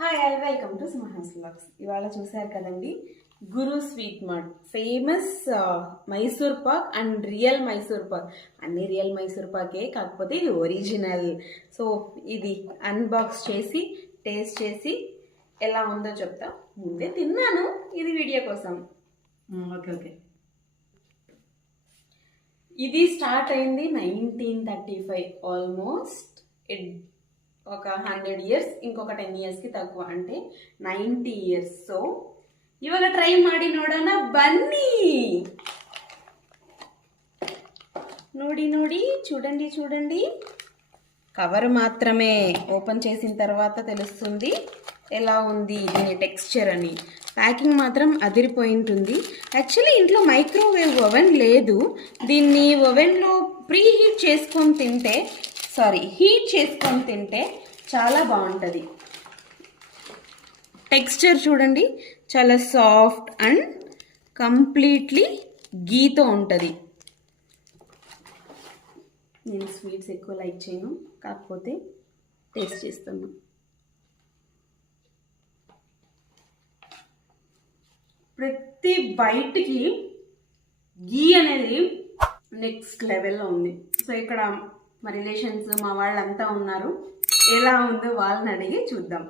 Hi all welcome to Simha's vlogs. ఇవాళ చూసారు కదండి, Guru sweet mart famous Mysore pak and real Mysore pak. అన్ని రియల్ మైసూర్ పాకే, కాకపోతే ఇది ఒరిజినల్. సో ఇది అన్బాక్స్ చేసి టేస్ట్ చేసి ఎలా ఉందో చెప్తా. ముందే తిన్నాను, ఇది వీడియో కోసం. Okay okay. ఇది స్టార్ట్ అయింది 1935, ఆల్మోస్ట్ ఒక 100 years, ఇంకొక 10 yearsకి తక్కువ, అంటే 90 years. సో ఇವಾಗ ట్రై ಮಾಡಿ ನೋಡೋಣ ಬನ್ನಿ. ನೋಡಿ ನೋಡಿ, చూడండి చూడండి, కవర్ మాత్రమే ఓపెన్ చేసిన తర్వాత తెలుస్తుంది ఎలా ఉంది దీని టెక్స్చర్ అని. ప్యాకింగ్ మాత్రం అదిరిపోయి ఉంటుంది. యాక్చువల్లీ ఇంట్లో మైక్రోవేవ్ ఓవెన్ లేదు. దీన్ని ఓవెన్లో హీట్ చేసుకొని తింటే చాలా బాగుంటుంది. టెక్స్చర్ చూడండి, చాలా సాఫ్ట్ అండ్ కంప్లీట్లీ గీతో ఉంటుంది. నేను స్వీట్స్ ఎక్కువ లైక్ చేయను, కాకపోతే టేస్ట్ చేస్తాను. ప్రతి బైట్కి గీ అనేది నెక్స్ట్ లెవెల్లో ఉంది. సో ఇక్కడ మా రిలేషన్స్, మా వాళ్ళంతా ఉన్నారు. ఎలా ఉందో వాళ్ళని అడిగి చూద్దాం.